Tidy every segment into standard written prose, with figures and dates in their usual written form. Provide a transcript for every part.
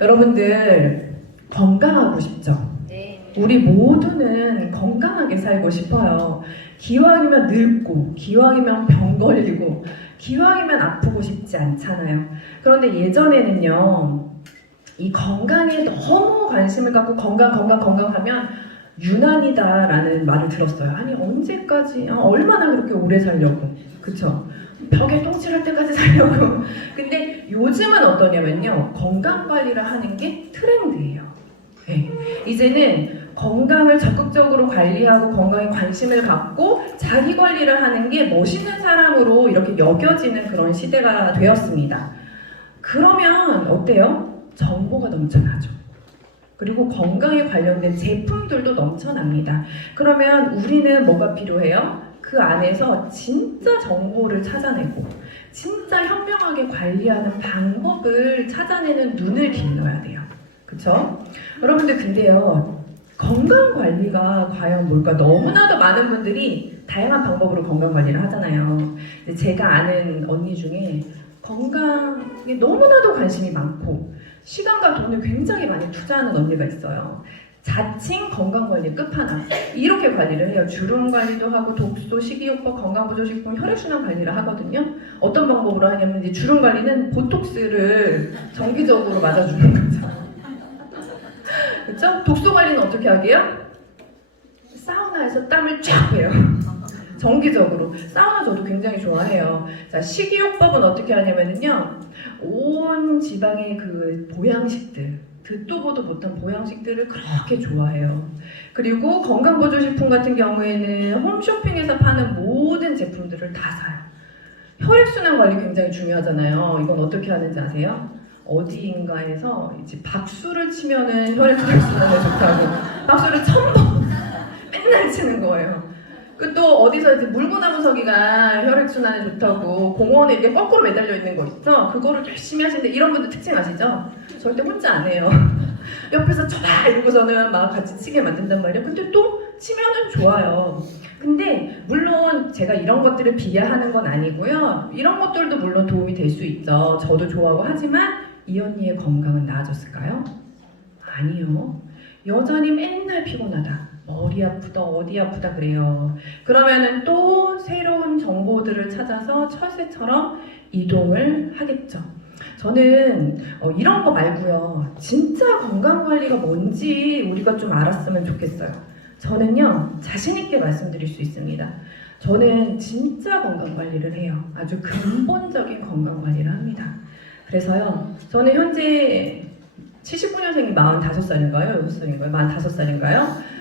여러분들 건강하고 싶죠? 네. 우리 모두는 건강하게 살고 싶어요. 기왕이면 늙고, 기왕이면 병 걸리고, 기왕이면 아프고 싶지 않잖아요. 그런데 예전에는요, 이 건강에 너무 관심을 갖고 건강하면 유난이다라는 말을 들었어요. 아니 언제까지, 얼마나 그렇게 오래 살려고, 그쵸? 벽에 똥칠할 때까지 살려고. 근데 요즘은 어떠냐면요, 건강관리를 하는 게 트렌드예요. 네. 이제는 건강을 적극적으로 관리하고 건강에 관심을 갖고 자기 관리를 하는 게 멋있는 사람으로 이렇게 여겨지는 그런 시대가 되었습니다. 그러면 어때요? 정보가 넘쳐나죠. 그리고 건강에 관련된 제품들도 넘쳐납니다. 그러면 우리는 뭐가 필요해요? 그 안에서 진짜 정보를 찾아내고 진짜 현명하게 관리하는 방법을 찾아내는 눈을 길러야 돼요. 그쵸? 여러분들 근데요, 건강관리가 과연 뭘까? 너무나도 많은 분들이 다양한 방법으로 건강관리를 하잖아요. 제가 아는 언니 중에 건강에 너무나도 관심이 많고 시간과 돈을 굉장히 많이 투자하는 언니가 있어요. 자칭 건강관리 끝판왕. 이렇게 관리를 해요. 주름 관리도 하고 독소, 식이요법, 건강보조식품, 혈액순환 관리를 하거든요. 어떤 방법으로 하냐면 이제 주름 관리는 보톡스를 정기적으로 맞아주는 거죠. 그렇죠? 독소 관리는 어떻게 하게요? 사우나에서 땀을 쫙 빼요. 정기적으로. 사우나 저도 굉장히 좋아해요. 자, 식이요법은 어떻게 하냐면요, 온 지방의 그 보양식들, 듣도 보도 못한 보양식들을 그렇게 좋아해요. 그리고 건강보조식품 같은 경우에는 홈쇼핑에서 파는 모든 제품들을 다 사요. 혈액순환 관리 굉장히 중요하잖아요. 이건 어떻게 하는지 아세요? 어디인가에서 이제 박수를 치면은 혈액순환에 좋다고 박수를 1000번 맨날 치는 거예요. 그 또 어디서 이제 물구나무서기가 혈액순환에 좋다고 공원에 이렇게 거꾸로 매달려 있는 거 있죠? 그거를 열심히 하시는데 이런 분들 특징 아시죠? 절대 혼자 안 해요. 옆에서 쳐봐 이러고서는 막 같이 치게 만든단 말이에요. 근데 또 치면은 좋아요. 근데 물론 제가 이런 것들을 비하하는 건 아니고요. 이런 것들도 물론 도움이 될 수 있죠. 저도 좋아하고 하지만 이 언니의 건강은 나아졌을까요? 아니요. 여전히 맨날 피곤하다. 머리 아프다, 어디 아프다 그래요. 그러면은 또 새로운 정보들을 찾아서 철새처럼 이동을 하겠죠. 저는 이런 거 말고요. 진짜 건강관리가 뭔지 우리가 좀 알았으면 좋겠어요. 저는요, 자신있게 말씀드릴 수 있습니다. 저는 진짜 건강관리를 해요. 아주 근본적인 건강관리를 합니다. 그래서요, 저는 현재 79년생이 45살인가요? 6살인가요? 45살인가요?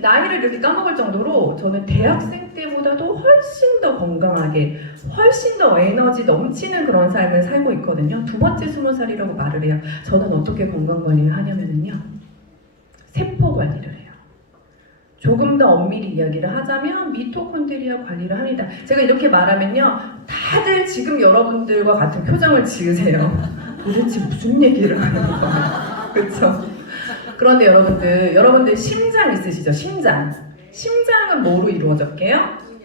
나이를 이렇게 까먹을 정도로 저는 대학생 때보다도 훨씬 더 건강하게, 훨씬 더 에너지 넘치는 그런 삶을 살고 있거든요. 두 번째 20살이라고 말을 해요. 저는 어떻게 건강관리를 하냐면요, 세포 관리를 해요. 조금 더 엄밀히 이야기를 하자면 미토콘드리아 관리를 합니다. 제가 이렇게 말하면요, 다들 지금 여러분들과 같은 표정을 지으세요. 도대체 무슨 얘기를 하는 거야? 그렇죠? 그런데 여러분들 심장 있으시죠? 심장은 뭐로 이루어졌게요?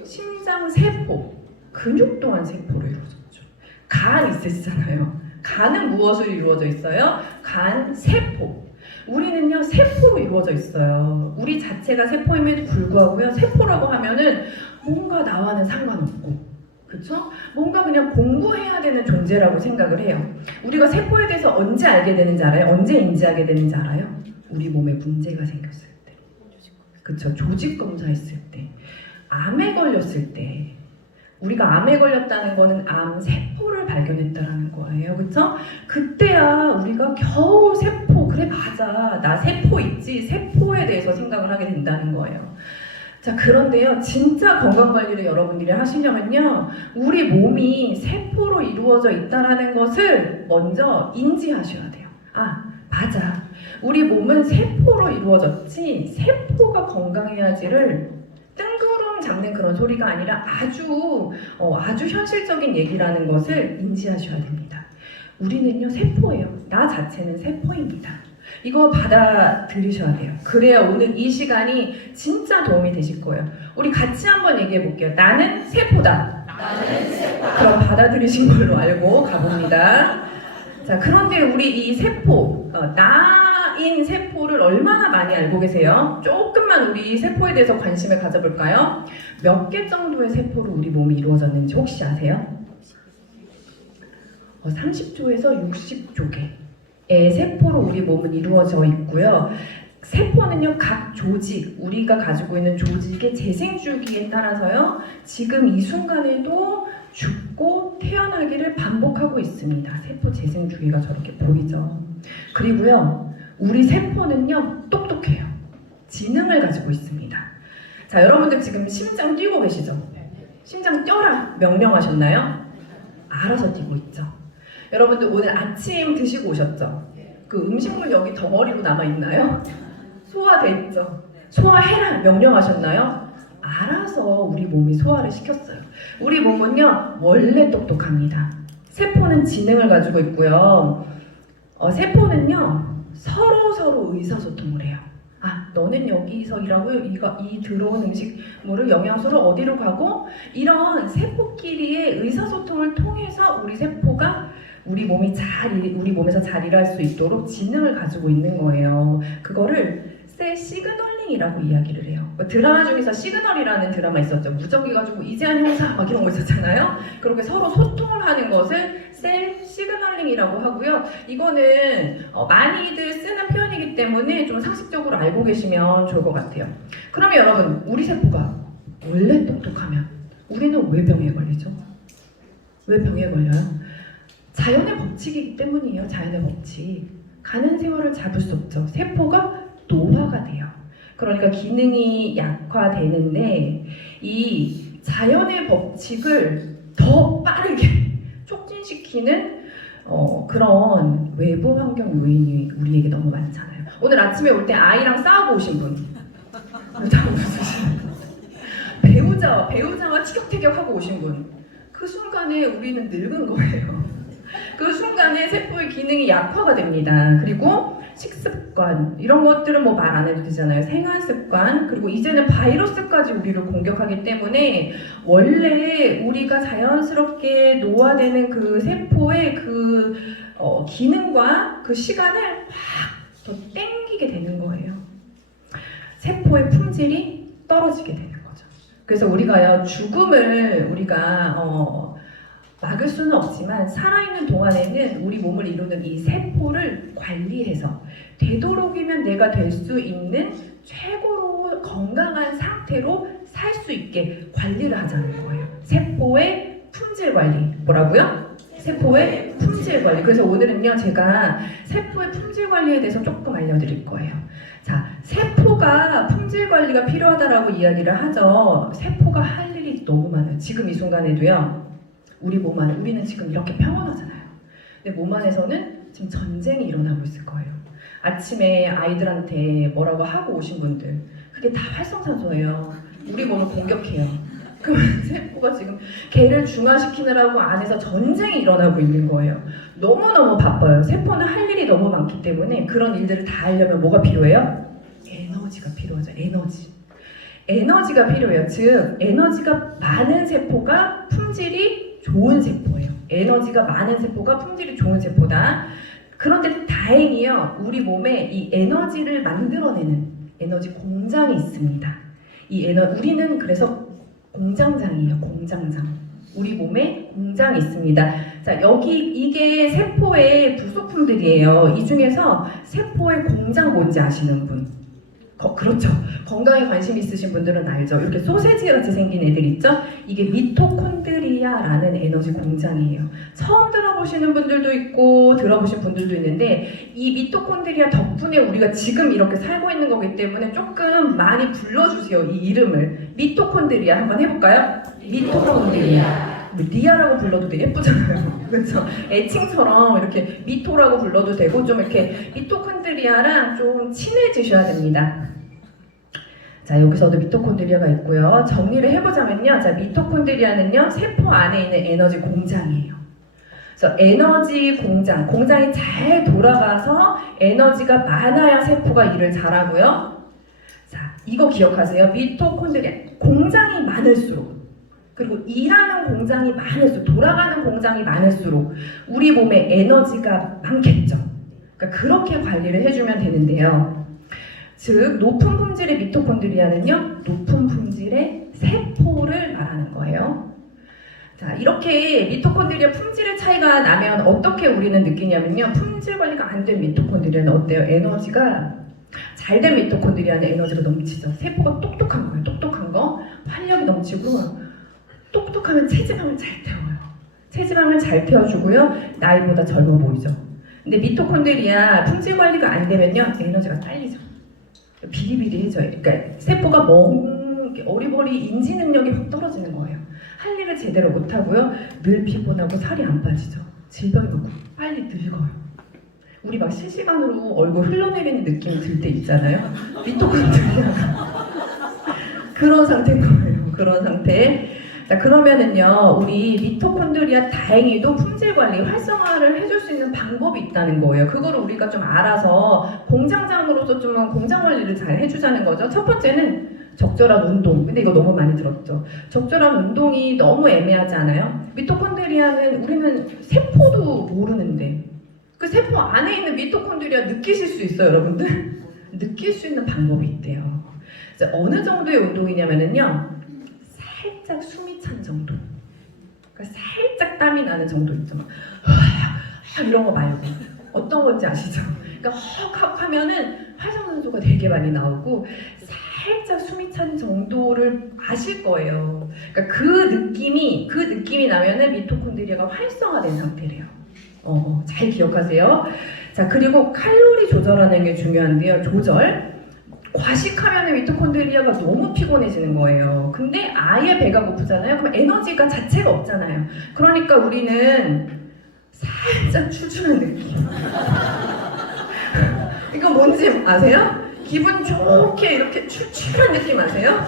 심장 세포, 근육 또한 세포로 이루어졌죠. 간 있으시잖아요. 간은 무엇으로 이루어져 있어요? 간 세포. 우리는요, 세포로 이루어져 있어요. 우리 자체가 세포임에도 불구하고요, 세포라고 하면은 뭔가 나와는 상관없고, 그쵸? 뭔가 그냥 공부해야 되는 존재라고 생각을 해요. 우리가 세포에 대해서 언제 알게 되는지 알아요? 언제 인지하게 되는지 알아요? 우리 몸에 문제가 생겼을 때, 그쵸? 조직 검사했을 때, 암에 걸렸을 때. 우리가 암에 걸렸다는 거는 암 세포를 발견했다라는 거예요, 그쵸? 그때야 우리가 겨우 세포, 그래 맞아, 나 세포 있지, 세포에 대해서 생각을 하게 된다는 거예요. 자, 그런데요, 진짜 건강관리를 여러분들이 하시려면요, 우리 몸이 세포로 이루어져 있다는 것을 먼저 인지하셔야 돼요. 아, 맞아. 우리 몸은 세포로 이루어졌지, 세포가 건강해야지를 뜬구름 잡는 그런 소리가 아니라 아주 현실적인 얘기라는 것을 인지하셔야 됩니다. 우리는요, 세포예요. 나 자체는 세포입니다. 이거 받아들이셔야 돼요. 그래야 오늘 이 시간이 진짜 도움이 되실 거예요. 우리 같이 한번 얘기해 볼게요. 나는 세포다. 나는 세포다. 그럼 받아들이신 걸로 알고 가봅니다. 자, 그런데 우리 이 세포, 나인 세포를 얼마나 많이 알고 계세요? 조금만 우리 세포에 대해서 관심을 가져볼까요? 몇 개 정도의 세포로 우리 몸이 이루어졌는지 혹시 아세요? 30조에서 60조 개의 세포로 우리 몸은 이루어져 있고요. 세포는요, 각 조직, 우리가 가지고 있는 조직의 재생 주기에 따라서요, 지금 이 순간에도 죽고 태어나기를 반복하고 있습니다. 세포 재생 주기가 저렇게 보이죠. 그리고요, 우리 세포는요, 똑똑해요. 지능을 가지고 있습니다. 자, 여러분들 지금 심장 뛰고 계시죠? 심장 뛰어라 명령하셨나요? 알아서 뛰고 있죠. 여러분들 오늘 아침 드시고 오셨죠? 그 음식물 여기 덩어리로 남아있나요? 소화돼 있죠? 소화해라 명령하셨나요? 알아서 우리 몸이 소화를 시켰어요. 우리 몸은요, 원래 똑똑합니다. 세포는 지능을 가지고 있고요. 세포는요, 서로 의사소통을 해요. 아, 너는 여기서 일하고 이 들어온 음식물을 영양소를 어디로 가고, 이런 세포끼리의 의사소통을 통해서 우리 세포가 우리 몸에서 잘 일할 수 있도록 지능을 가지고 있는 거예요. 그거를 셀 시그널링이라고 이야기를 해요. 드라마 중에서 시그널이라는 드라마 있었죠. 무전기 가지고 이재한 형사 막 이런 거 있었잖아요. 그렇게 서로 소통을 하는 것을 셀 시그널링이라고 하고요. 이거는 많이들 쓰는 표현이기 때문에 좀 상식적으로 알고 계시면 좋을 것 같아요. 그러면 여러분, 우리 세포가 원래 똑똑하면 우리는 왜 병에 걸리죠? 왜 병에 걸려요? 자연의 법칙이기 때문이에요. 자연의 법칙. 가는 세월을 잡을 수 없죠. 세포가 노화가 돼요. 그러니까 기능이 약화되는데, 이 자연의 법칙을 더 빠르게 촉진시키는 그런 외부 환경 요인이 우리에게 너무 많잖아요. 오늘 아침에 올 때 아이랑 싸우고 오신 분, 배우자와 티격태격하고 오신 분, 그 순간에 우리는 늙은 거예요. 그 순간에 세포의 기능이 약화가 됩니다. 그리고 식습관, 이런 것들은 뭐 말 안 해도 되잖아요. 생활습관, 그리고 이제는 바이러스까지 우리를 공격하기 때문에 원래 우리가 자연스럽게 노화되는 그 세포의 그 기능과 그 시간을 막 더 땡기게 되는 거예요. 세포의 품질이 떨어지게 되는 거죠. 그래서 우리가요, 죽음을 우리가 막을 수는 없지만 살아있는 동안에는 우리 몸을 이루는 이 세포를 관리해서 되도록이면 내가 될 수 있는 최고로 건강한 상태로 살 수 있게 관리를 하자는 거예요. 세포의 품질 관리. 뭐라고요? 세포의 품질 관리. 그래서 오늘은요, 제가 세포의 품질 관리에 대해서 조금 알려드릴 거예요. 자, 세포가 품질 관리가 필요하다라고 이야기를 하죠. 세포가 할 일이 너무 많아요. 지금 이 순간에도요, 우리 몸 안에, 우리는 지금 이렇게 평온하잖아요. 근데 몸 안에서는 지금 전쟁이 일어나고 있을 거예요. 아침에 아이들한테 뭐라고 하고 오신 분들, 그게 다 활성산소예요. 우리 몸을 공격해요. 그럼 세포가 지금 걔를 중화시키느라고 안에서 전쟁이 일어나고 있는 거예요. 너무너무 바빠요. 세포는 할 일이 너무 많기 때문에 그런 일들을 다 하려면 뭐가 필요해요? 에너지가 필요하죠. 에너지가 필요해요. 즉, 에너지가 많은 세포가 품질이 좋은 세포예요. 에너지가 많은 세포가 품질이 좋은 세포다. 그런데 다행히요, 우리 몸에 이 에너지를 만들어내는 에너지 공장이 있습니다. 우리는 그래서 공장장이에요. 공장장. 우리 몸에 공장이 있습니다. 자, 이게 세포의 부속품들이에요. 이 중에서 세포의 공장 뭔지 아시는 분? 그렇죠. 건강에 관심 있으신 분들은 알죠. 이렇게 소세지 같이 생긴 애들 있죠? 이게 미토콘드리아라는 에너지 공장이에요. 처음 들어보시는 분들도 있고 들어보신 분들도 있는데, 이 미토콘드리아 덕분에 우리가 지금 이렇게 살고 있는 거기 때문에 조금 많이 불러주세요. 이 이름을. 미토콘드리아 한번 해볼까요? 미토콘드리아. 리아라고 불러도 되게 예쁘잖아요. 그렇죠? 애칭처럼 이렇게 미토라고 불러도 되고, 좀 이렇게 미토콘드리아랑 좀 친해지셔야 됩니다. 자, 여기서도 미토콘드리아가 있고요. 정리를 해보자면요. 자, 미토콘드리아는요, 세포 안에 있는 에너지 공장이에요. 그래서 에너지 공장이 잘 돌아가서 에너지가 많아야 세포가 일을 잘하고요. 자, 이거 기억하세요. 미토콘드리아, 공장이 많을수록 그리고 일하는 공장이 많을수록, 돌아가는 공장이 많을수록 우리 몸에 에너지가 많겠죠. 그러니까 그렇게 관리를 해주면 되는데요. 즉 높은 품질의 미토콘드리아는요, 높은 품질의 세포를 말하는 거예요. 자, 이렇게 미토콘드리아 품질의 차이가 나면 어떻게 우리는 느끼냐면요, 품질 관리가 안 된 미토콘드리아는 어때요? 에너지가, 잘 된 미토콘드리아는 에너지가 넘치죠. 세포가 똑똑한 거예요. 똑똑한 거, 활력이 넘치고, 똑똑하면 체지방을 잘 태워요. 체지방을 잘 태워주고요, 나이보다 젊어 보이죠. 근데 미토콘드리아 품질 관리가 안 되면요, 에너지가 딸리죠. 비리비리해져요. 그러니까 세포가 어리버리 인지 능력이 확 떨어지는 거예요. 할 일을 제대로 못하고요, 늘 피곤하고 살이 안 빠지죠. 질병이 많고 빨리 늙어요. 우리 막 실시간으로 얼굴 흘러내리는 느낌이 들 때 있잖아요. 미토콘드리아가 그런 상태인 거예요. 그런 상태. 자, 그러면은요, 우리 미토콘드리아 다행히도 품질 관리 활성화를 해줄 수 있는 방법이 있다는 거예요. 그거를 우리가 좀 알아서 공장장으로서 좀 공장 관리를 잘 해주자는 거죠. 첫 번째는 적절한 운동. 근데 이거 너무 많이 들었죠. 적절한 운동이 너무 애매하지 않아요? 미토콘드리아는 우리는 세포도 모르는데 그 세포 안에 있는 미토콘드리아 느끼실 수 있어요, 여러분들? 느낄 수 있는 방법이 있대요. 어느 정도의 운동이냐면요, 살짝 숨이 찬 정도. 그러니까 살짝 땀이 나는 정도 있죠. 막 이런 거 말고. 어떤 건지 아시죠? 그러니까 헉헉 하면은 활성산소가 되게 많이 나오고 살짝 숨이 찬 정도를 아실 거예요. 그러니까 그 느낌이 나면은 미토콘드리아가 활성화된 상태래요. 잘 기억하세요. 자, 그리고 칼로리 조절하는 게 중요한데요. 과식하면 미토콘드리아가 너무 피곤해지는 거예요. 근데 아예 배가 고프잖아요. 그럼 에너지가 자체가 없잖아요. 그러니까 우리는 살짝 출출한 느낌. 이거 뭔지 아세요? 기분 좋게 이렇게 출출한 느낌 아세요?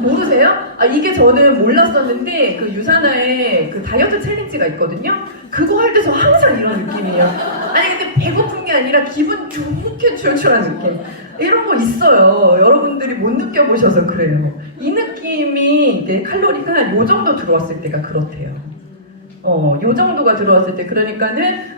모르세요? 아, 이게 저는 몰랐었는데 그 유산화에 그 다이어트 챌린지가 있거든요. 그거 할 때 저 항상 이런 느낌이에요. 아니 근데 배고픈 게 아니라 기분 좋게 출출한 느낌. 이런 거 있어요. 여러분들이 못 느껴보셔서 그래요. 이 느낌이 이게 칼로리가 요 정도 들어왔을 때가 그렇대요. 요 정도가 들어왔을 때, 그러니까는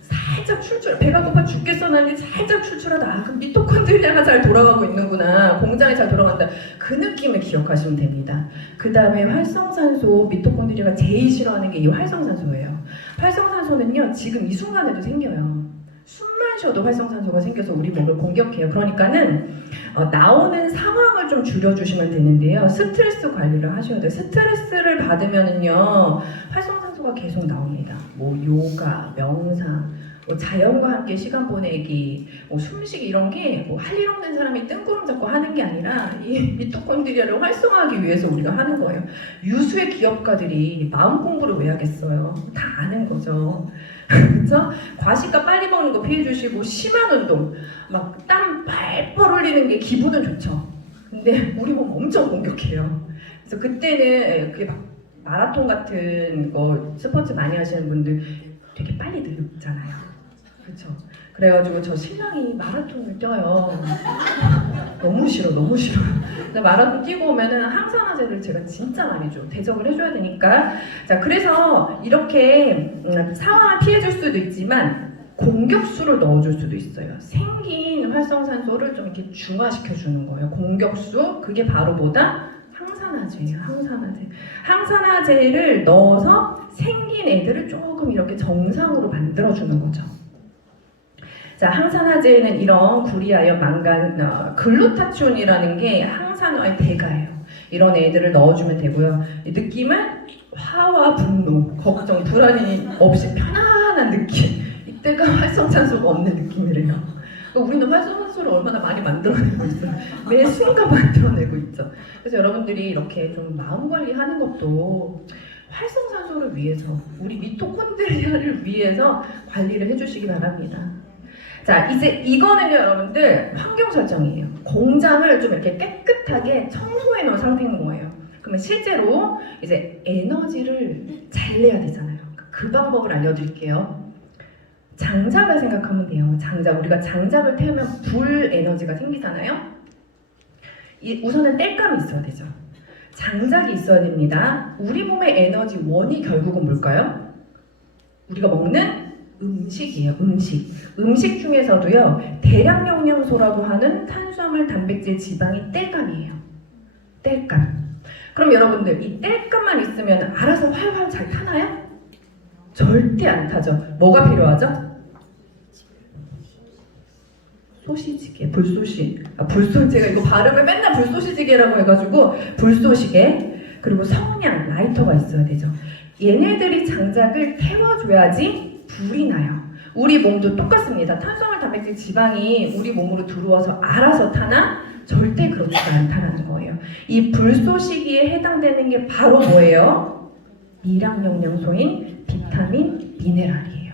살짝 배가 고파 죽겠어 나니 살짝 출출하다. 그럼 미토콘드리아가 잘 돌아가고 있는구나. 공장이 잘 돌아간다. 그 느낌을 기억하시면 됩니다. 그 다음에 활성산소, 미토콘드리아가 제일 싫어하는 게 이 활성산소예요. 활성산소는요, 지금 이 순간에도 생겨요. 숨만 쉬어도 활성산소가 생겨서 우리 몸을 공격해요. 그러니까는 나오는 상황을 좀 줄여주시면 되는데요. 스트레스 관리를 하셔야 돼요. 스트레스를 받으면은요, 활성산소가 계속 나옵니다. 뭐 요가, 명상, 뭐 자연과 함께 시간 보내기, 뭐 숨쉬기 이런 게 뭐 할 일 없는 사람이 뜬구름 잡고 하는 게 아니라 이 미토콘드리아를 활성화하기 위해서 우리가 하는 거예요. 유수의 기업가들이 마음 공부를 왜 하겠어요? 다 아는 거죠. 그렇죠? 과식과 빨리 먹는 거 피해 주시고, 심한 운동, 막 땀 빨뻘 흘리는 게 기분은 좋죠. 근데 우리 몸 엄청 공격해요. 그래서 그때는 그게 막 마라톤 같은 거 스포츠 많이 하시는 분들 되게 빨리 늙잖아요. 그렇죠? 그래가지고 저 신랑이 마라톤을 뛰어요. 너무 싫어. 근데 마라톤 뛰고 오면은 항산화제를 제가 진짜 많이 줘. 대접을 해줘야 되니까. 자, 그래서 이렇게 상황을 피해줄 수도 있지만 공격수를 넣어줄 수도 있어요. 생긴 활성산소를 좀 이렇게 중화시켜주는 거예요. 공격수, 그게 바로 뭐다? 항산화제예요. 항산화제를 넣어서 생긴 애들을 조금 이렇게 정상으로 만들어주는 거죠. 자, 항산화제에는 이런 구리아연, 망간, 글루타치온이라는 게 항산화의 대가예요. 이런 애들을 넣어주면 되고요. 이 느낌은 화와 분노, 걱정, 불안이 없이 편안한 느낌. 이때가 활성산소가 없는 느낌이래요. 우리는 활성산소를 얼마나 많이 만들어내고 있어요. 매 순간 만들어내고 있죠. 그래서 여러분들이 이렇게 좀 마음 관리하는 것도 활성산소를 위해서, 우리 미토콘드리아를 위해서 관리를 해주시기 바랍니다. 자, 이제 이거는요, 여러분들 환경 설정이에요. 공장을 좀 이렇게 깨끗하게 청소해 놓은 상태인 거예요. 그러면 실제로 이제 에너지를 잘 내야 되잖아요. 그 방법을 알려드릴게요. 장작을 생각하면 돼요. 우리가 장작을 태우면 불 에너지가 생기잖아요. 우선은 땔감이 있어야 되죠. 장작이 있어야 됩니다. 우리 몸의 에너지 원이 결국은 뭘까요? 우리가 먹는 음식이에요. 음식 중에서도요, 대량 영양소라고 하는 탄수화물, 단백질, 지방이 땔감이에요. 땔감. 그럼 여러분들, 이 땔감만 있으면 알아서 활활 잘 타나요? 절대 안 타죠. 뭐가 필요하죠? 소시지게, 불소, 제가 이거 발음을 맨날 불소시지게라고 해가지고, 불소시개, 그리고 성냥, 라이터가 있어야 되죠. 얘네들이 장작을 태워줘야지 불이 나요. 우리 몸도 똑같습니다. 탄수화물, 단백질, 지방이 우리 몸으로 들어와서 알아서 타나? 절대 그렇지가 않다는 거예요. 이 불쏘시기에 해당되는 게 바로 뭐예요? 미량 영양소인 비타민, 미네랄이에요.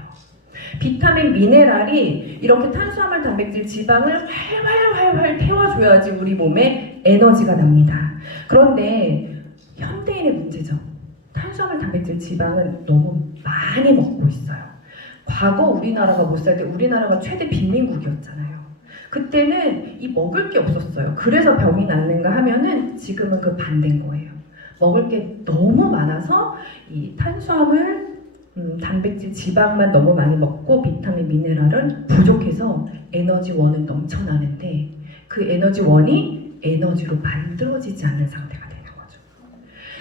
비타민, 미네랄이 이렇게 탄수화물, 단백질, 지방을 활활 태워줘야지 우리 몸에 에너지가 납니다. 그런데 현대인의 문제죠. 탄수화물, 단백질, 지방은 너무 많이 먹고 있어요. 과거 우리나라가 못 살 때 우리나라가 최대 빈민국이었잖아요. 그때는 이 먹을 게 없었어요. 그래서 병이 낫는가 하면은 지금은 그 반대인 거예요. 먹을 게 너무 많아서 이 탄수화물, 단백질, 지방만 너무 많이 먹고 비타민, 미네랄은 부족해서 에너지원은 넘쳐나는데 그 에너지원이 에너지로 만들어지지 않는 상태가 되는 거죠.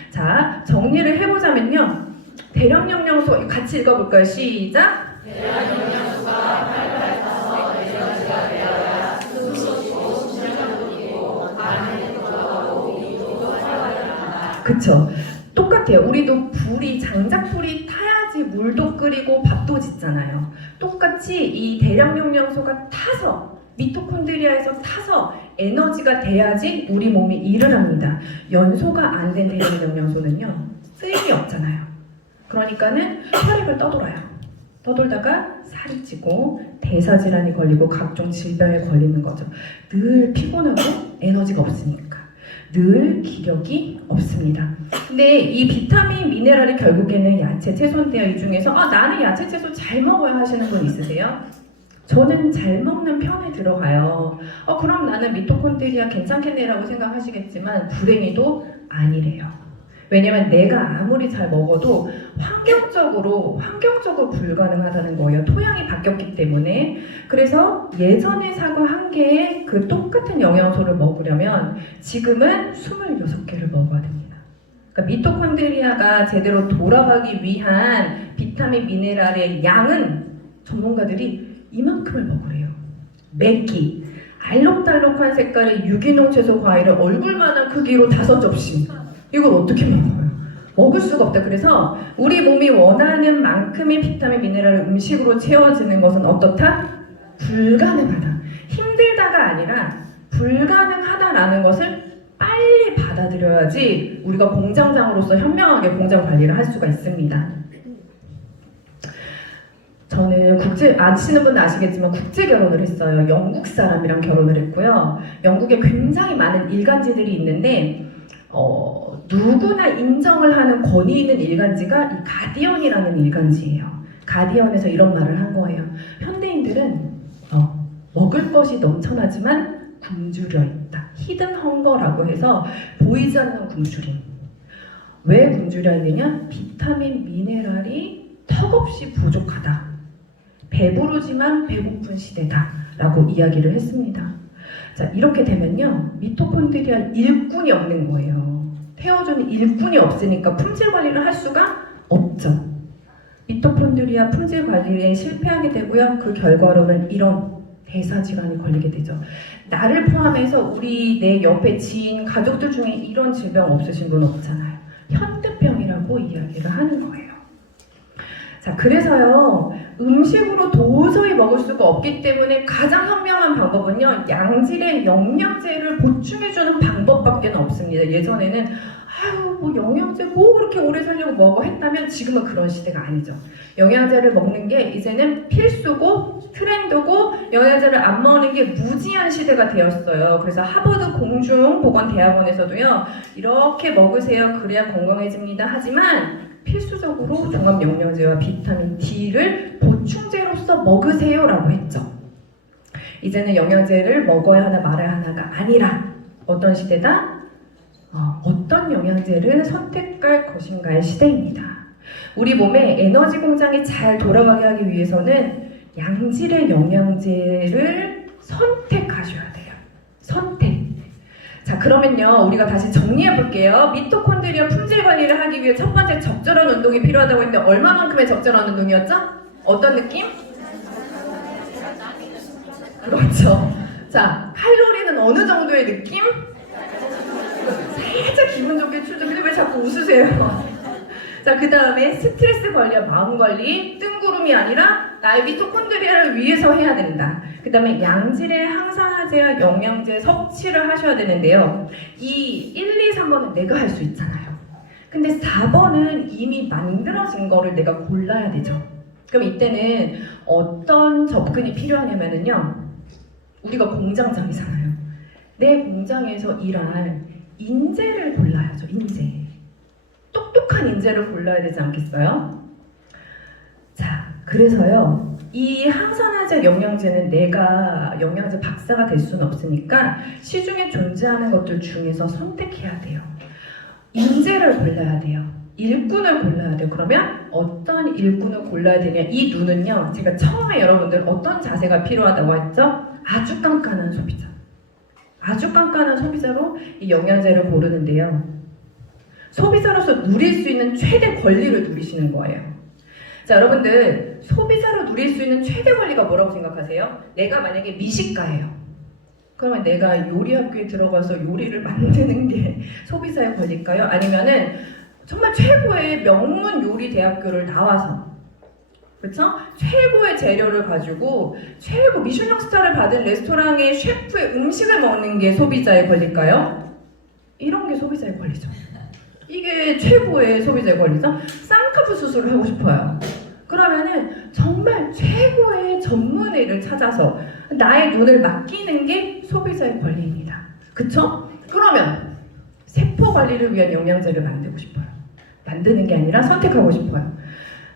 자, 정리를 해보자면요. 대량 영양소 같이 읽어볼까요? 시작! 대량 영양소가 활발히 타서 에너지가 되어야 숨을 쉬고 숨을 돌리고 간에 들어가고 위도 활발히 한다. 그쵸? 똑같아요. 우리도 장작불이 타야지 물도 끓이고 밥도 짓잖아요. 똑같이 이 대량 영양소가 타서 미토콘드리아에서 타서 에너지가 돼야지 우리 몸이 일을 합니다. 연소가 안 된 대량 영양소는요, 쓰임이 없잖아요. 그러니까는 혈액을 떠돌다가 살이 찌고 대사질환이 걸리고 각종 질병에 걸리는 거죠. 늘 피곤하고 에너지가 없으니까. 늘 기력이 없습니다. 근데 이 비타민, 미네랄이 결국에는 야채, 채소인데요. 이 중에서 나는 야채, 채소 잘 먹어야 하시는 분 있으세요? 저는 잘 먹는 편에 들어가요. 그럼 나는 미토콘드리아 괜찮겠네라고 생각하시겠지만 불행히도 아니래요. 왜냐면 내가 아무리 잘 먹어도 환경적으로 불가능하다는 거예요. 토양이 바뀌었기 때문에. 그래서 예전의 사과 한 개에 그 똑같은 영양소를 먹으려면 지금은 26개를 먹어야 됩니다. 그러니까 미토콘드리아가 제대로 돌아가기 위한 비타민, 미네랄의 양은 전문가들이 이만큼을 먹으래요. 매끼. 알록달록한 색깔의 유기농 채소 과일을 얼굴만한 크기로 5접시. 이걸 어떻게 먹어요? 먹을 수가 없다. 그래서 우리 몸이 원하는 만큼의 비타민, 미네랄을 음식으로 채워지는 것은 어떻다? 불가능하다. 힘들다가 아니라 불가능하다라는 것을 빨리 받아들여야지 우리가 공장장으로서 현명하게 공장 관리를 할 수가 있습니다. 저는 아시는 분은 아시겠지만 국제 결혼을 했어요. 영국 사람이랑 결혼을 했고요. 영국에 굉장히 많은 일간지들이 있는데 누구나 인정을 하는 권위 있는 일간지가 이 가디언이라는 일간지예요. 가디언에서 이런 말을 한 거예요. 현대인들은 먹을 것이 넘쳐나지만 굶주려 있다. 히든 헝거라고 해서 보이지 않는 굶주림. 왜 굶주려 있느냐? 비타민, 미네랄이 턱없이 부족하다. 배부르지만 배고픈 시대다 라고 이야기를 했습니다. 자, 이렇게 되면요, 미토콘드리아 일꾼이 없는 거예요. 태워주는 일꾼이 없으니까 품질 관리를 할 수가 없죠. 미토콘드리아 품질 관리에 실패하게 되고요. 그 결과로는 이런 대사질환이 걸리게 되죠. 나를 포함해서 내 옆에 지인, 가족들 중에 이런 질병 없으신 분 없잖아요. 현대병이라고 이야기를 하는 거예요. 자, 그래서요, 음식으로 도저히 먹을 수가 없기 때문에 가장 현명한 방법은요, 양질의 영양제를 보충해주는 방법밖에 없습니다. 예전에는 영양제 뭐 그렇게 오래 살려고 먹어 했다면 지금은 그런 시대가 아니죠. 영양제를 먹는 게 이제는 필수고 트렌드고 영양제를 안 먹는 게 무지한 시대가 되었어요. 그래서 하버드 공중보건대학원에서도요, 이렇게 먹으세요. 그래야 건강해집니다. 하지만 필수적으로 종합영양제와 비타민 D를 보충제로서 먹으세요라고 했죠. 이제는 영양제를 먹어야 하나 말아야 하나가 아니라 어떤 시대다? 어떤 영양제를 선택할 것인가의 시대입니다. 우리 몸의 에너지 공장이 잘 돌아가게 하기 위해서는 양질의 영양제를 선택하셔야 돼요. 선택. 자, 그러면요, 우리가 다시 정리해 볼게요. 미토콘드리아 품질 관리를 하기 위해 첫 번째 적절한 운동이 필요하다고 했는데 얼마만큼의 적절한 운동이었죠? 어떤 느낌? 그렇죠. 자, 칼로리는 어느 정도의 느낌? 살짝 기분 좋게 추죠. 근데 왜 자꾸 웃으세요? 자, 그 다음에 스트레스 관리와 마음 관리, 뜬구름이 아니라 나의 미토콘드리아를 위해서 해야 된다. 그 다음에 양질의 항산화제와 영양제 섭취를 하셔야 되는데요. 이 1, 2, 3번은 내가 할 수 있잖아요. 근데 4번은 이미 만들어진 거를 내가 골라야 되죠. 그럼 이때는 어떤 접근이 필요하냐면요. 우리가 공장장이잖아요. 내 공장에서 일할 인재를 골라야죠. 인재. 똑똑한 인재를 골라야 되지 않겠어요? 자, 그래서요. 이 항산화제 영양제는 내가 영양제 박사가 될 수는 없으니까 시중에 존재하는 것들 중에서 선택해야 돼요. 인재를 골라야 돼요. 일꾼을 골라야 돼요. 그러면 어떤 일꾼을 골라야 되냐? 이 눈은요. 제가 처음에 여러분들 어떤 자세가 필요하다고 했죠? 아주 깐깐한 소비자. 아주 깐깐한 소비자로 이 영양제를 고르는데요. 소비자로서 누릴 수 있는 최대 권리를 누리시는 거예요. 자, 여러분들 소비자로 누릴 수 있는 최대 권리가 뭐라고 생각하세요? 내가 만약에 미식가예요. 그러면 내가 요리학교에 들어가서 요리를 만드는 게 소비자의 권리일까요? 아니면은 정말 최고의 명문 요리 대학교를 나와서 그렇죠? 최고의 재료를 가지고 최고 미슐랭 스타를 받은 레스토랑의 셰프의 음식을 먹는 게 소비자의 권리일까요? 이런 게 소비자의 권리죠. 이게 최고의 소비자의 권리죠. 쌍꺼풀 수술을 하고 싶어요. 그러면은 정말 최고의 전문의를 찾아서 나의 눈을 맡기는 게 소비자의 권리입니다. 그쵸? 그러면 세포 관리를 위한 영양제를 만들고 싶어요. 만드는 게 아니라 선택하고 싶어요.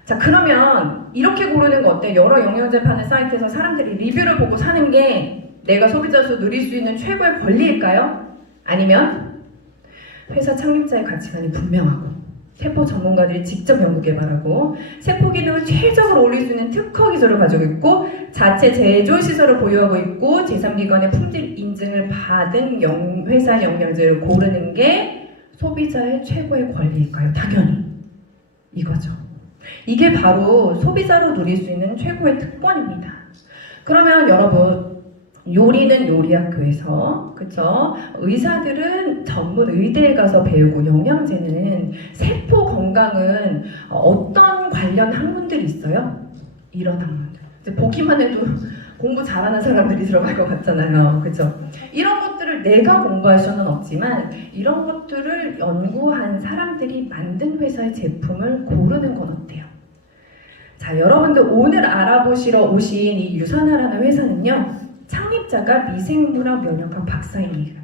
자, 그러면 이렇게 고르는 거 어때? 여러 영양제 파는 사이트에서 사람들이 리뷰를 보고 사는 게 내가 소비자로서 누릴 수 있는 최고의 권리일까요? 아니면 회사 창립자의 가치관이 분명하고 세포 전문가들이 직접 연구 개발하고 세포 기능을 최적으로 올릴 수 있는 특허 기술을 가지고 있고 자체 제조 시설을 보유하고 있고 제3기관의 품질 인증을 받은 회사 영양제를 고르는 게 소비자의 최고의 권리일까요? 당연히 이거죠. 이게 바로 소비자로 누릴 수 있는 최고의 특권입니다. 그러면 여러분 요리는 요리학교에서, 그쵸? 의사들은 전문 의대에 가서 배우고 영양제는 세포 건강은 어떤 관련 학문들이 있어요? 이런 학문들. 이제 보기만 해도 공부 잘하는 사람들이 들어갈 것 같잖아요. 그쵸? 이런 것들을 내가 공부할 수는 없지만 이런 것들을 연구한 사람들이 만든 회사의 제품을 고르는 건 어때요? 자, 여러분들 오늘 알아보시러 오신 이 유산하라는 회사는요. 창립자가 미생물학 면역학 박사입니다.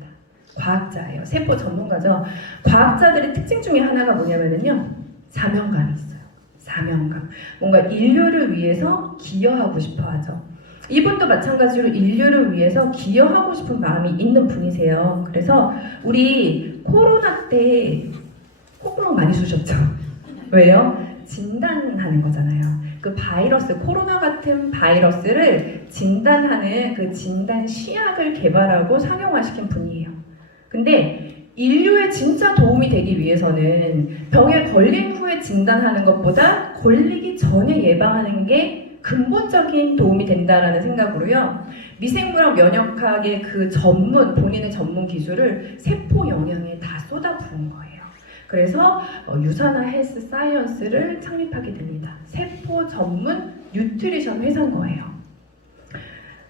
과학자예요. 세포 전문가죠. 과학자들의 특징 중에 하나가 뭐냐면요. 사명감이 있어요. 사명감. 뭔가 인류를 위해서 기여하고 싶어 하죠. 이분도 마찬가지로 인류를 위해서 기여하고 싶은 마음이 있는 분이세요. 그래서 우리 코로나 때 콧구멍 많이 쑤셨죠? 왜요? 진단하는 거잖아요. 그 바이러스, 코로나 같은 바이러스를 진단하는 그 진단 시약을 개발하고 상용화시킨 분이에요. 근데 인류에 진짜 도움이 되기 위해서는 병에 걸린 후에 진단하는 것보다 걸리기 전에 예방하는 게 근본적인 도움이 된다라는 생각으로요. 미생물학 면역학의 그 본인의 전문 기술을 세포 영양에 다 쏟아부은 거예요. 그래서 유산화 헬스 사이언스를 창립하게 됩니다. 세포 전문 뉴트리션 회사인 거예요.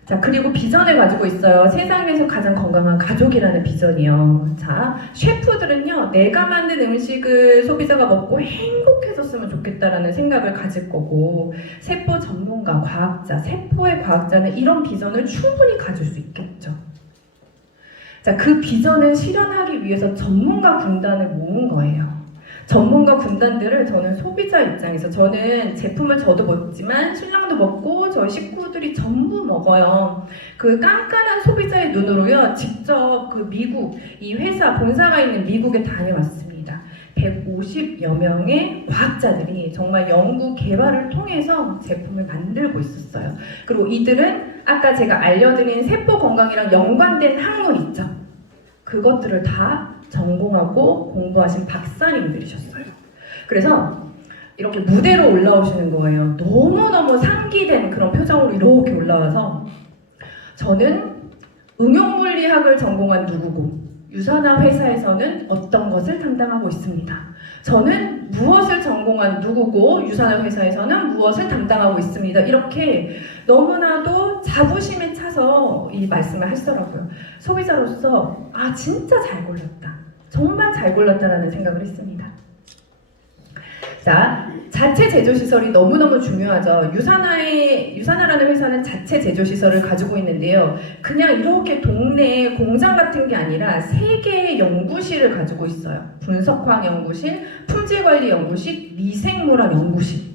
자, 그리고 비전을 가지고 있어요. 세상에서 가장 건강한 가족이라는 비전이요. 자, 셰프들은요, 내가 만든 음식을 소비자가 먹고 행복해졌으면 좋겠다라는 생각을 가질 거고, 세포 전문가, 과학자, 세포의 과학자는 이런 비전을 충분히 가질 수 있겠죠. 자, 그 비전을 실현하기 위해서 전문가 군단을 모은 거예요. 전문가 군단들을 저는 소비자 입장에서 저는 제품을 저도 먹지만 신랑도 먹고 저희 식구들이 전부 먹어요. 그 깐깐한 소비자의 눈으로요. 직접 그 미국 이 회사 본사가 있는 미국에 다녀왔습니다. 150여 명의 과학자들이 정말 연구 개발을 통해서 제품을 만들고 있었어요. 그리고 이들은 아까 제가 알려드린 세포 건강이랑 연관된 학문 있죠. 그것들을 다 전공하고 공부하신 박사님들이셨어요. 그래서 이렇게 무대로 올라오시는 거예요. 너무너무 상기된 그런 표정으로 이렇게 올라와서 저는 응용물리학을 전공한 누구고 유산화 회사에서는 어떤 것을 담당하고 있습니다. 저는 무엇을 전공한 누구고 유산화 회사에서는 무엇을 담당하고 있습니다. 이렇게 너무나도 자부심에 차서 이 말씀을 하시더라고요. 소비자로서 아 진짜 잘 골랐다. 정말 잘 골랐다라는 생각을 했습니다. 자, 자체 제조시설이 너무너무 중요하죠. 유산화라는 회사는 자체 제조시설을 가지고 있는데요. 그냥 이렇게 동네에 공장 같은 게 아니라 3개의 연구실을 가지고 있어요. 분석화학 연구실, 품질관리 연구실, 미생물학 연구실.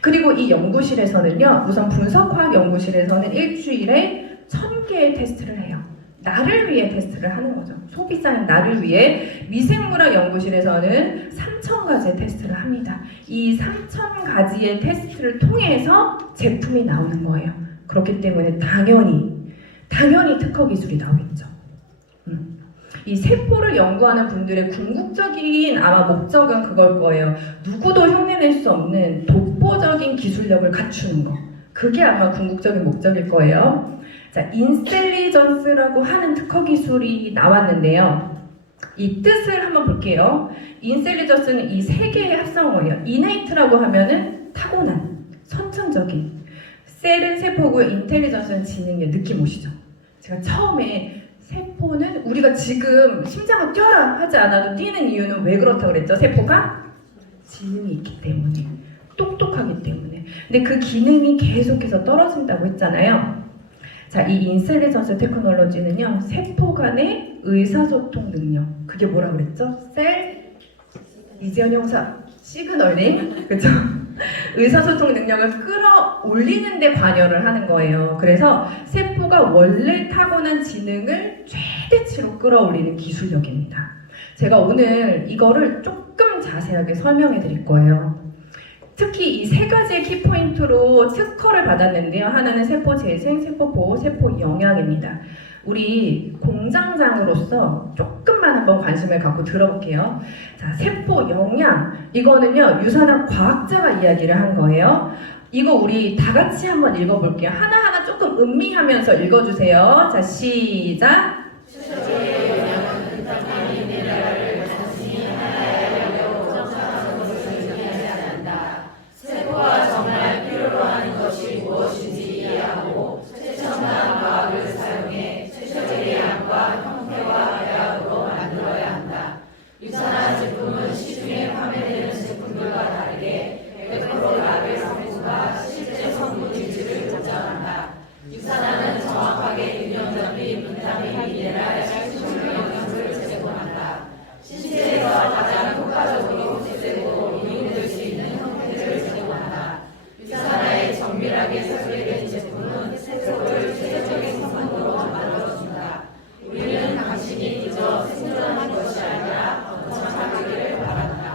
그리고 이 연구실에서는요, 우선 분석화학 연구실에서는 일주일에 1000개의 테스트를 해요. 나를 위해 테스트를 하는 거죠. 소비자인 나를 위해. 미생물학 연구실에서는 3000가지의 테스트를 합니다. 이 3000가지의 테스트를 통해서 제품이 나오는 거예요. 그렇기 때문에 당연히 특허 기술이 나오겠죠. 이 세포를 연구하는 분들의 궁극적인 아마 목적은 그걸 거예요. 누구도 흉내낼 수 없는 독보적인 기술력을 갖추는 거. 그게 아마 궁극적인 목적일 거예요. 자, 인셀리전스라고 하는 특허 기술이 나왔는데요. 이 뜻을 한번 볼게요. 인셀리전스는 이 3개의 합성어예요. 이네이트라고 하면은 타고난, 선천적인. 셀은 세포고요. 인텔리전스는 지능이에요. 느낌 오시죠? 제가 처음에 세포는 우리가 지금 심장을 뛰어라 하지 않아도 뛰는 이유는 왜 그렇다고 그랬죠? 세포가 지능이 있기 때문에. 똑똑하기 때문에. 근데 그 기능이 계속해서 떨어진다고 했잖아요. 자, 이 인셀리전스 테크놀로지는요, 세포 간의 의사소통 능력. 그게 뭐라고 그랬죠? 셀, 이재현 형사, 시그널링, 그죠? 의사소통 능력을 끌어올리는 데 관여를 하는 거예요. 그래서 세포가 원래 타고난 지능을 최대치로 끌어올리는 기술력입니다. 제가 오늘 이거를 조금 자세하게 설명해 드릴 거예요. 특히 이 3가지의 키포인트로 특허를 받았는데요. 하나는 세포 재생, 세포 보호, 세포 영양입니다. 우리 공장장으로서 조금만 한번 관심을 갖고 들어볼게요. 자, 세포 영양. 이거는요, 유산학 과학자가 이야기를 한 거예요. 이거 우리 다 같이 한번 읽어볼게요. 하나하나 조금 음미하면서 읽어주세요. 자, 시작.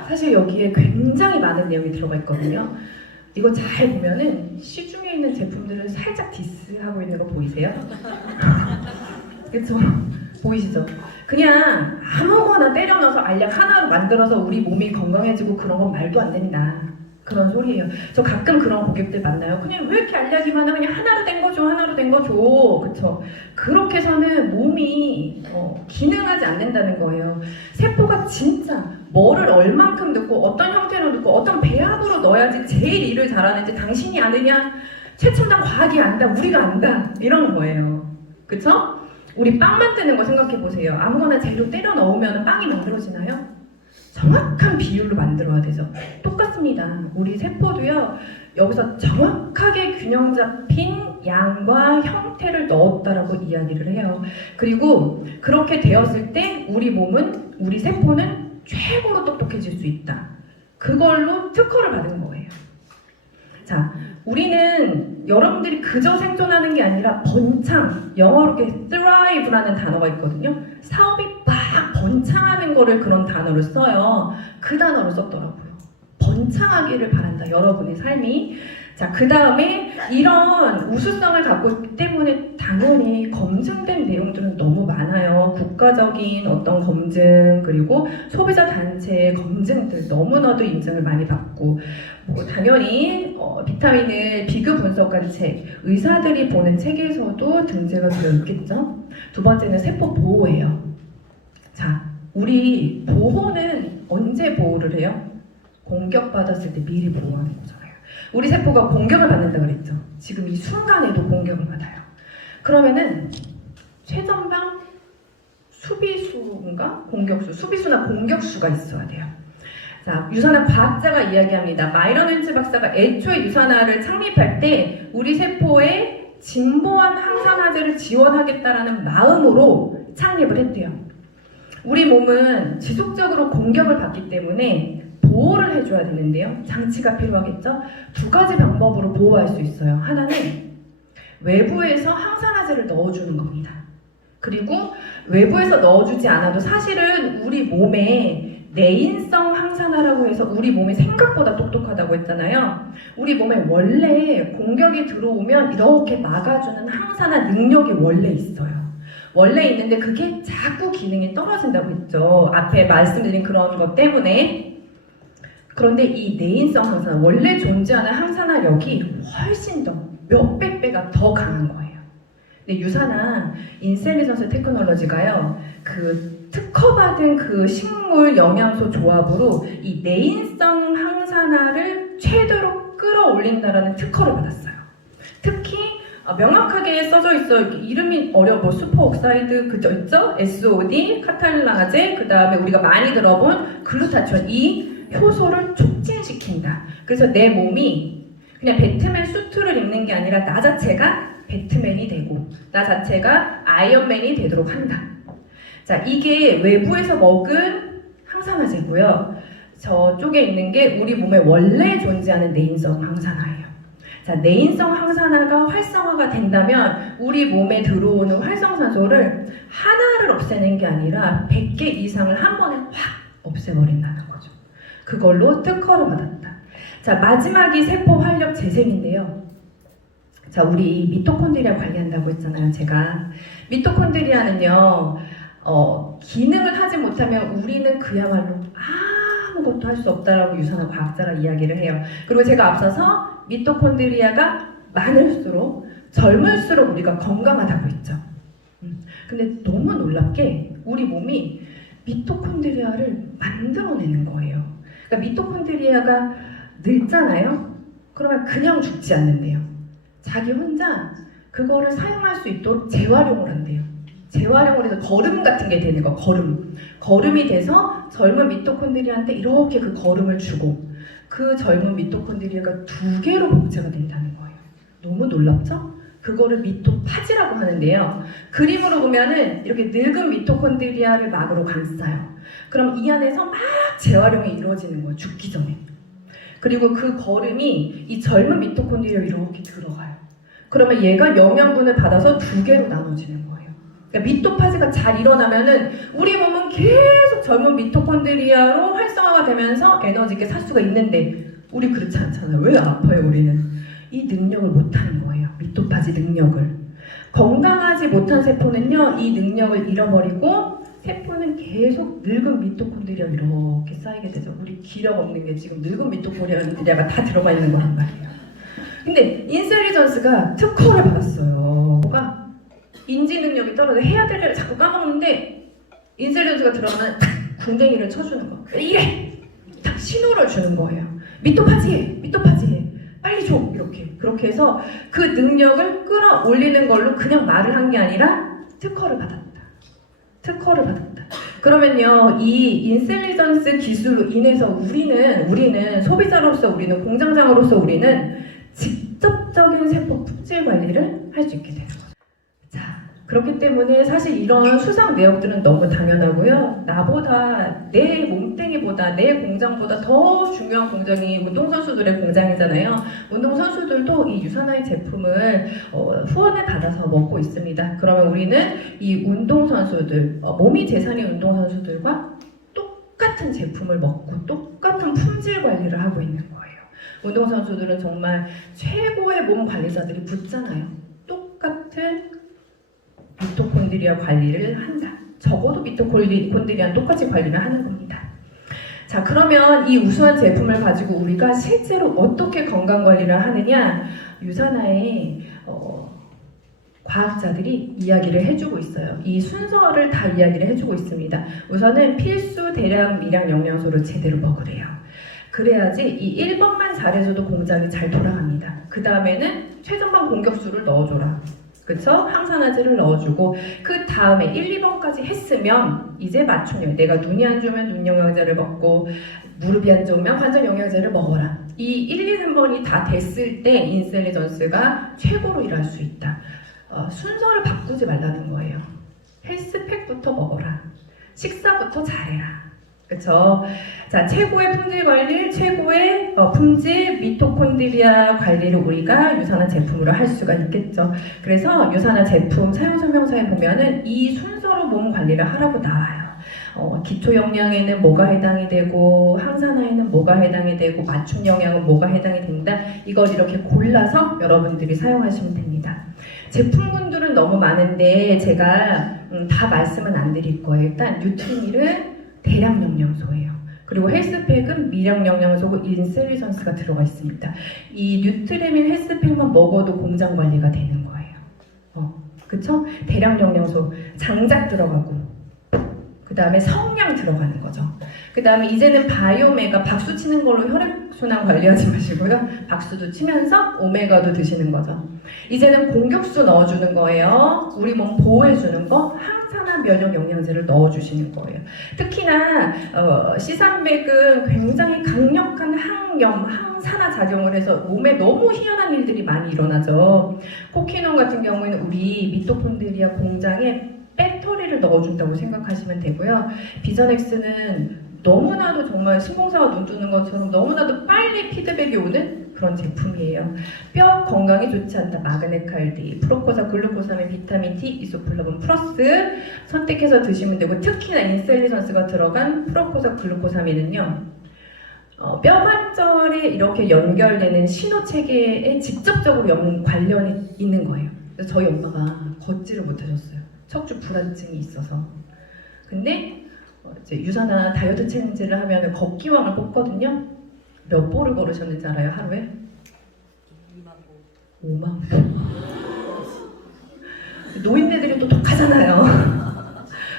사실 여기에 굉장히 많은 내용이 들어가 있거든요. 이거 잘 보면은 시중에 있는 제품들을 살짝 디스하고 있는 거 보이세요? 그쵸? 보이시죠? 그냥 아무거나 때려 넣어서 알약 하나로 만들어서 우리 몸이 건강해지고 그런 건 말도 안 된다. 그런 소리예요. 저 가끔 그런 고객들 만나요. 그냥 왜 이렇게 알약이 많아? 그냥 하나로 된 거 줘, 하나로 된 거 줘. 그쵸? 그렇게 해서는 몸이 기능하지 않는다는 거예요. 세포가 진짜 뭐를 얼만큼 넣고 어떤 형태로 넣고 어떤 배합으로 넣어야지 제일 일을 잘하는지 당신이 아느냐? 최첨단 과학이 안다, 우리가 안다. 이런 거예요. 그쵸? 우리 빵 만드는 거 생각해 보세요. 아무거나 재료 때려 넣으면 빵이 만들어지나요? 정확한 비율로 만들어야 되죠. 똑같습니다. 우리 세포도요, 여기서 정확하게 균형 잡힌 양과 형태를 넣었다라고 이야기를 해요. 그리고 그렇게 되었을 때 우리 몸은, 우리 세포는 최고로 똑똑해질 수 있다. 그걸로 특허를 받은 거예요. 자, 우리는 여러분들이 그저 생존하는 게 아니라 번창, 영어로 이렇게 thrive라는 단어가 있거든요. 사업이 막 번창하는 거를 그런 단어를 써요. 그 단어를 썼더라고요. 번창하기를 바란다, 여러분의 삶이. 자, 그 다음에 이런 우수성을 갖고 있기 때문에 당연히 검증된 내용들은 너무 많아요. 국가적인 어떤 검증, 그리고 소비자 단체의 검증들 너무나도 인정을 많이 받고, 뭐 당연히 비타민을 비교 분석한 책, 의사들이 보는 책에서도 등재가 되어 있겠죠. 두 번째는 세포 보호예요. 자, 우리 보호는 언제 보호를 해요? 공격받았을 때 미리 보호하는 거잖아요. 우리 세포가 공격을 받는다 그랬죠. 지금 이 순간에도 공격을 받아요. 그러면은 최전방 수비수인가? 공격수, 수비수나 공격수가 있어야 돼요. 자, 유산화 과학자가 이야기합니다. 마이런 헨츠 박사가 애초에 유산화를 창립할 때 우리 세포에 진보한 항산화제를 지원하겠다라는 마음으로 창립을 했대요. 우리 몸은 지속적으로 공격을 받기 때문에 보호를 해줘야 되는데요. 장치가 필요하겠죠? 두 가지 방법으로 보호할 수 있어요. 하나는 외부에서 항산화제를 넣어주는 겁니다. 그리고 외부에서 넣어주지 않아도 사실은 우리 몸에 내인성 항산화라고 해서 우리 몸이 생각보다 똑똑하다고 했잖아요. 우리 몸에 원래 공격이 들어오면 이렇게 막아주는 항산화 능력이 원래 있어요. 원래 있는데 그게 자꾸 기능이 떨어진다고 했죠. 앞에 말씀드린 그런 것 때문에. 그런데 이 내인성 항산화, 원래 존재하는 항산화력이 훨씬 더 몇백 배가 더 강한 거예요. 근데 유산화 인셀리전스 테크놀로지가요, 그 특허받은 그 식물 영양소 조합으로 이 내인성 항산화를 최대로 끌어올린다라는 특허를 받았어요. 특히 명확하게 써져 있어. 이름이 어려워. 슈퍼옥사이드 그죠 있죠? SOD, 카탈라제, 그 다음에 우리가 많이 들어본 글루타치온, 이 효소를 촉진시킨다. 그래서 내 몸이 그냥 배트맨 수트를 입는 게 아니라 나 자체가 배트맨이 되고 나 자체가 아이언맨이 되도록 한다. 자, 이게 외부에서 먹은 항산화제고요. 저쪽에 있는 게 우리 몸에 원래 존재하는 내인성 항산화예요. 자, 내인성 항산화가 활성화가 된다면 우리 몸에 들어오는 활성산소를 하나를 없애는 게 아니라 100개 이상을 한 번에 확 없애버린다는 거죠. 그걸로 특허를 받았다. 자, 마지막이 세포 활력 재생인데요. 자, 우리 미토콘드리아 관리한다고 했잖아요. 제가 미토콘드리아는요, 기능을 하지 못하면 우리는 그야말로 아무것도 할 수 없다라고 유산화 과학자가 이야기를 해요. 그리고 제가 앞서서 미토콘드리아가 많을수록 젊을수록 우리가 건강하다고 했죠. 근데 너무 놀랍게 우리 몸이 미토콘드리아를 만들어내는 거예요. 그러니까 미토콘드리아가 늙잖아요. 그러면 그냥 죽지 않는데요. 자기 혼자 그거를 사용할 수 있도록 재활용을 한대요. 재활용을 해서 거름 같은 게 되는 거, 거름이 돼서 젊은 미토콘드리아한테 이렇게 그 거름을 주고 그 젊은 미토콘드리아가 2개로 복제가 된다는 거예요. 너무 놀랍죠? 그거를 미토파지라고 하는데요. 그림으로 보면은 이렇게 늙은 미토콘드리아를 막으로 감싸요. 그럼 이 안에서 막 재활용이 이루어지는 거예요. 죽기 전에. 그리고 그 거름이 이 젊은 미토콘드리아로 이렇게 들어가요. 그러면 얘가 영양분을 받아서 2개로 나눠지는 거예요. 그러니까 미토파지가 잘 일어나면은 우리 몸은 계속 젊은 미토콘드리아로 활성화가 되면서 에너지 있게 살 수가 있는데 우리 그렇지 않잖아요. 왜 아파요, 우리는? 이 능력을 못하는 거예요. 미토파지 능력을. 건강하지 못한 세포는요, 이 능력을 잃어버리고 세포는 계속 늙은 미토콘드리아 이렇게 쌓이게 되죠. 우리 기력 없는 게 지금 늙은 미토콘드리아가 다 들어가 있는 거란 말이에요. 근데 인셀리전스가 특허를 받았어요. 뭐가 인지 능력이 떨어져 해야 될 일을 자꾸 까먹는데 인셀리전스가 들어가면 탁 궁뎅이를 쳐주는 거. 이래! 딱 신호를 주는 거예요. 미토파지해! 미토파지해! 빨리 줘! 이렇게. 그렇게 해서 그 능력을 끌어올리는 걸로 그냥 말을 한 게 아니라 특허를 받았다. 특허를 받았다. 그러면요, 이 인셀리전스 기술로 인해서 우리는 소비자로서 우리는 공장장으로서 우리는 직접적인 세포 품질 관리를 할 수 있게 되는 거죠. 자, 그렇기 때문에 사실 이런 수상 내역들은 너무 당연하고요. 나보다, 내 몸뚱이보다, 내 공장보다 더 중요한 공장이 운동선수들의 공장이잖아요. 운동선수들도 이 유산화의 제품을 후원을 받아서 먹고 있습니다. 그러면 우리는 이 운동선수들, 몸이 재산인 운동선수들과 똑같은 제품을 먹고 똑같은 품질 관리를 하고 있는 거예요. 운동선수들은 정말 최고의 몸 관리자들이 붙잖아요. 똑같은 미토콘드리아 관리를 한다. 적어도 미토콘드리아는 똑같이 관리를 하는 겁니다. 자, 그러면 이 우수한 제품을 가지고 우리가 실제로 어떻게 건강 관리를 하느냐? 유산화의 과학자들이 이야기를 해주고 있어요. 이 순서를 다 이야기를 해주고 있습니다. 우선은 필수, 대량, 미량 영양소를 제대로 먹으래요. 그래야지 이 1번만 잘해줘도 공장이 잘 돌아갑니다. 그 다음에는 최전방 공격수를 넣어줘라. 그쵸? 항산화제를 넣어주고 그 다음에 1, 2번까지 했으면 이제 맞춤형. 내가 눈이 안 좋으면 눈 영양제를 먹고 무릎이 안 좋으면 관절 영양제를 먹어라. 이 1, 2, 3번이 다 됐을 때 인셀리전스가 최고로 일할 수 있다. 순서를 바꾸지 말라는 거예요. 헬스팩부터 먹어라. 식사부터 잘해라. 그쵸? 자, 최고의 품질 관리, 최고의 품질 미토콘드리아 관리를 우리가 유산화 제품으로 할 수가 있겠죠. 그래서 유산화 제품 사용 설명서에 보면은 이 순서로 몸 관리를 하라고 나와요. 기초 영양에는 뭐가 해당이 되고 항산화에는 뭐가 해당이 되고 맞춤 영양은 뭐가 해당이 된다. 이걸 이렇게 골라서 여러분들이 사용하시면 됩니다. 제품군들은 너무 많은데 제가 다 말씀은 안 드릴 거예요. 일단 뉴트리밀은 대량 영양소예요. 그리고 헬스팩은 미량 영양소고 인셀리전스가 들어가 있습니다. 이 뉴트리밀 헬스팩만 먹어도 공장 관리가 되는 거예요. 그쵸? 대량 영양소 장작 들어가고 그 다음에 성냥 들어가는 거죠. 그 다음에 이제는 바이오메가 박수 치는 걸로 혈액순환 관리하지 마시고요. 박수도 치면서 오메가도 드시는 거죠. 이제는 공격수 넣어주는 거예요. 우리 몸 보호해주는 거 항산화 면역 영양제를 넣어주시는 거예요. 특히나 C300은 굉장히 강력한 항염, 항산화 작용을 해서 몸에 너무 희한한 일들이 많이 일어나죠. 코키논 같은 경우에는 우리 미토콘드리아 공장에 배터리를 넣어준다고 생각하시면 되고요. 비전엑스는 너무나도 정말 신공사가 눈 뜨는 것처럼 너무나도 빨리 피드백이 오는 그런 제품이에요. 뼈 건강에 좋지 않다. 마그네칼디, 프로코사, 글루코사민, 비타민 D, 이소플라본 플러스 선택해서 드시면 되고 특히나 인셀리전스가 들어간 프로코사, 글루코사민은요. 뼈관절에 이렇게 연결되는 신호체계에 직접적으로 관련이 있는 거예요. 그래서 저희 엄마가 걷지를 못하셨어요. 척추 불안증이 있어서. 근데 이제 유산화 다이어트 챌린지를 하면 걷기왕을 뽑거든요. 몇 보를 걸으셨는지 알아요? 하루에? 5만 보. 노인네들이 또 독하잖아요.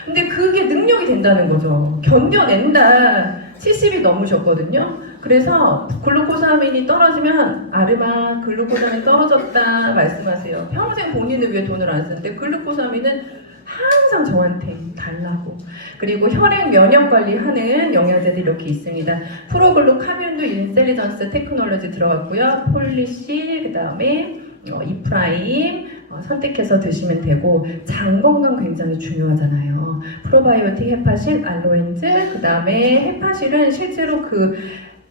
근데 그게 능력이 된다는 거죠. 견뎌낸다. 70이 넘으셨거든요. 그래서 글루코사민이 떨어지면 아르마 글루코사민 떨어졌다 말씀하세요. 평생 본인을 위해 돈을 안 쓰는데 글루코사민은 항상 저한테 달라고. 그리고 혈액 면역 관리하는 영양제들이 이렇게 있습니다. 프로글루카민도 인셀리전스 테크놀로지 들어갔고요. 폴리시, 그 다음에 이프라임 선택해서 드시면 되고 장 건강 굉장히 중요하잖아요. 프로바이오틱 헤파실, 알로엔즈, 그 다음에 헤파실은 실제로 그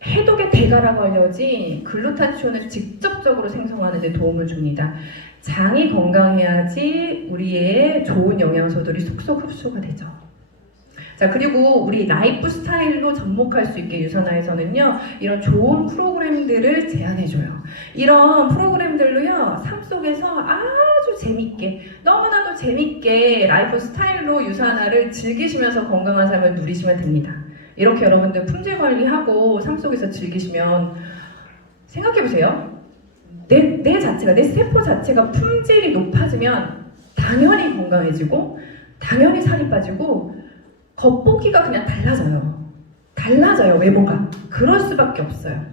해독의 대가라고 알려지 글루타치온을 직접적으로 생성하는 데 도움을 줍니다. 장이 건강해야지 우리의 좋은 영양소들이 속속 흡수가 되죠. 자, 그리고 우리 라이프 스타일로 접목할 수 있게 유산화에서는요, 이런 좋은 프로그램들을 제안해줘요. 이런 프로그램들로요, 삶 속에서 아주 재밌게, 너무나도 재밌게 라이프 스타일로 유산화를 즐기시면서 건강한 삶을 누리시면 됩니다. 이렇게 여러분들 품질 관리하고 삶 속에서 즐기시면 생각해보세요. 내 자체가, 내 세포 자체가 품질이 높아지면 당연히 건강해지고 당연히 살이 빠지고 겉보기가 그냥 달라져요. 외모가. 그럴 수밖에 없어요.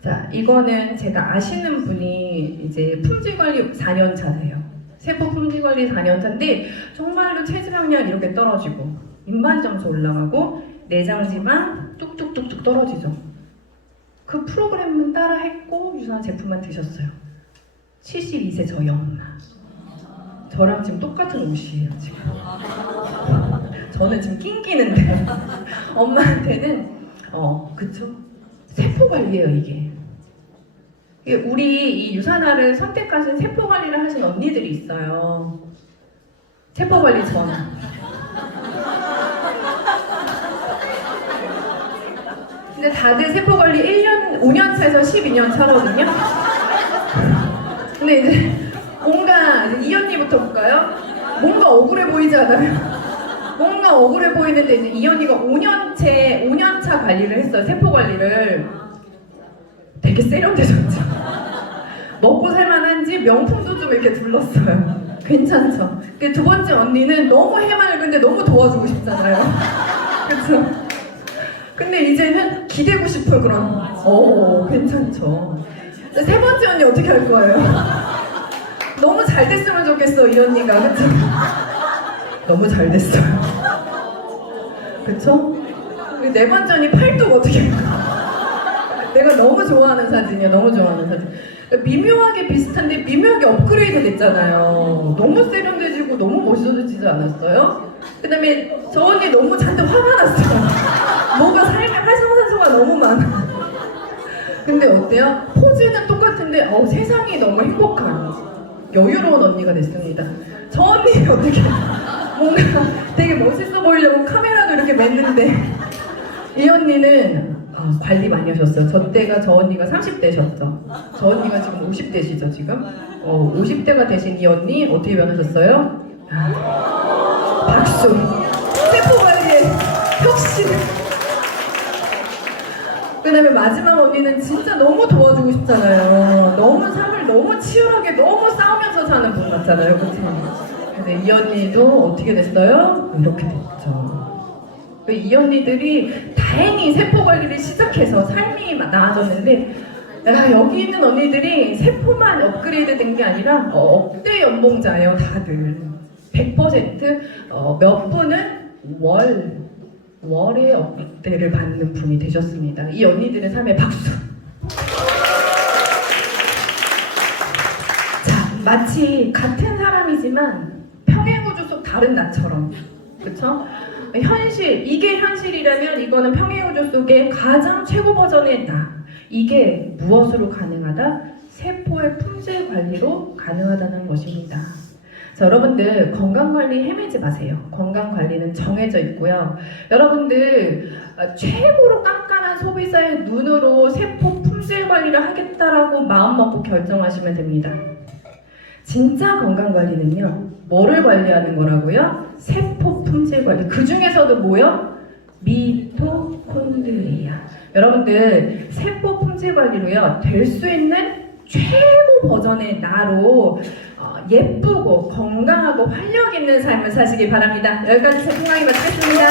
자, 이거는 제가 아시는 분이 이제 품질관리 4년차세요. 세포 품질관리 4년차인데 정말로 체지방량 이렇게 떨어지고 입만 점수 올라가고 내장지방 뚝뚝뚝뚝 떨어지죠. 그 프로그램은 따라 했고 유산화 제품만 드셨어요. 72세 저희 엄마. 저랑 지금 똑같은 옷이에요, 지금. 저는 지금 낑기는데 엄마한테는 그쵸? 세포 관리예요, 이게. 우리 이 유산화를 선택하신 세포 관리를 하신 언니들이 있어요. 세포 관리 전. 근데 다들 세포 관리 1년, 5년 차에서 12년 차거든요. 근데 이제 뭔가 이 언니부터 볼까요? 뭔가 억울해 보이지 않아요? 뭔가 억울해 보이는데 이제 이 언니가 5년차 관리를 했어요. 세포 관리를. 되게 세련되셨죠? 먹고 살만한지 명품도 좀 이렇게 둘렀어요. 괜찮죠? 두 번째 언니는 너무 해맑은데 너무 도와주고 싶잖아요. 그쵸? 근데 이제는 기대고 싶은 그런 괜찮죠? 세 번째 언니 어떻게 할 거예요? 너무 잘 됐으면 좋겠어, 이 언니가. 그쵸? 너무 잘 됐어요. 그쵸? 네 번째 언니 팔뚝 어떻게 할 거야? 내가 너무 좋아하는 사진이야, 너무 좋아하는 사진. 미묘하게 비슷한데 미묘하게 업그레이드 됐잖아요. 너무 세련돼지고 너무 멋있어지지 않았어요? 그 다음에 저 언니 너무 잔뜩 화가 났어요. 뭔가 삶에 활성산소가 너무 많아. 근데 어때요? 포즈는 똑같은데 세상이 너무 행복한 여유로운 언니가 됐습니다. 저 언니 어떻게 뭔가 되게 멋있어 보이려고 카메라도 이렇게 맸는데 이 언니는 관리 많이 하셨어요. 저 때가 저 언니가 30대셨죠. 저 언니가 지금 50대시죠 지금. 50대가 되신 이 언니 어떻게 변하셨어요? 박수. 세포 관리의 혁신. 그 다음에 마지막 언니는 진짜 너무 도와주고 싶잖아요. 너무 삶을 너무 치열하게 너무 싸우면서 사는 분 같잖아요. 그쵸? 근데 이 언니도 어떻게 됐어요? 이렇게 됐죠. 이 언니들이 다행히 세포 관리를 시작해서 삶이 나아졌는데 여기 있는 언니들이 세포만 업그레이드 된 게 아니라 억대 연봉자예요. 다들 100% 몇 분은 월에 억대를 받는 분이 되셨습니다. 이 언니들의 삶에 박수. 자, 마치 같은 사람이지만 평행우주 속 다른 나처럼, 그쵸? 현실, 이게 현실이라면 이거는 평행우주 속의 가장 최고 버전의 나. 이게 무엇으로 가능하다? 세포의 품질 관리로 가능하다는 것입니다. 자, 여러분들 건강관리 헤매지 마세요. 건강관리는 정해져 있고요. 여러분들 최고로 깐깐한 소비자의 눈으로 세포 품질 관리를 하겠다라고 마음먹고 결정하시면 됩니다. 진짜 건강관리는요, 뭐를 관리하는 거라고요? 세포 품질 관리. 그 중에서도 뭐요? 미토콘드리아. 여러분들 세포 품질 관리로요, 될 수 있는 최고 버전의 나로 예쁘고 건강하고 활력 있는 삶을 사시기 바랍니다. 여기까지 제 통강이 마치겠습니다.